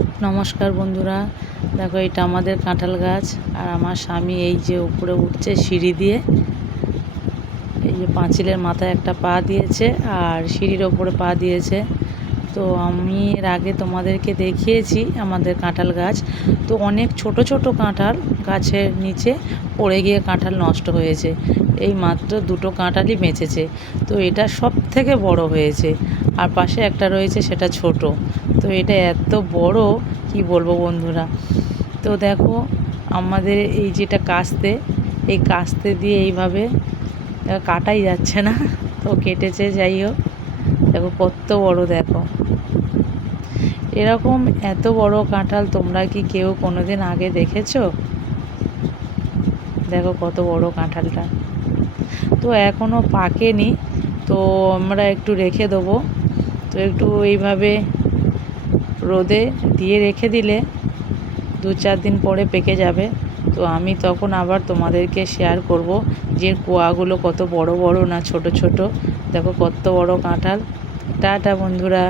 নমস্কার বন্ধুরা, দেখো এটা আমাদের কাঁঠাল গাছ। আর আমার স্বামী এই যে উপরে উঠছে সিঁড়ি দিয়ে, এই যে পাঁচিলের মাথায় একটা পা দিয়েছে আর সিঁড়ির ওপরে পা দিয়েছে। তো আমি এর আগে তোমাদেরকে দেখিয়েছি আমাদের কাঁঠাল গাছ। তো অনেক ছোট ছোট কাঁঠাল গাছের নিচে পড়ে গিয়ে কাঁঠাল নষ্ট হয়েছে। এই মাত্র দুটো কাঁঠালই বেঁচেছে। তো এটা সব থেকে বড় হয়েছে, আর পাশে একটা রয়েছে সেটা ছোট। তো এটা এত বড় কি বলবো বন্ধুরা। তো দেখো আমাদের এই যেটা কাস্তে, এই কাস্তে দিয়ে এইভাবে কাটাই যাচ্ছে না, তো কেটেছে। যাই হোক, দেখো কত বড়। দেখো এরকম এত বড় কাঁঠাল তোমরা কি কেউ কোনোদিন আগে দেখেছো? দেখো কত বড় কাঁঠালটা। তো এখনও পাকেনি, তো আমরা একটু রেখে দেবো। তো একটু এইভাবে রোদে দিয়ে রেখে দিলে 2-4 দিন পরে পেকে যাবে। তো আমি তখন আবার তোমাদেরকে শেয়ার করব যে কোয়াগুলো কত বড় বড় না ছোট ছোট। দেখো কত বড় কাঁঠাল। টাটা বন্ধুরা।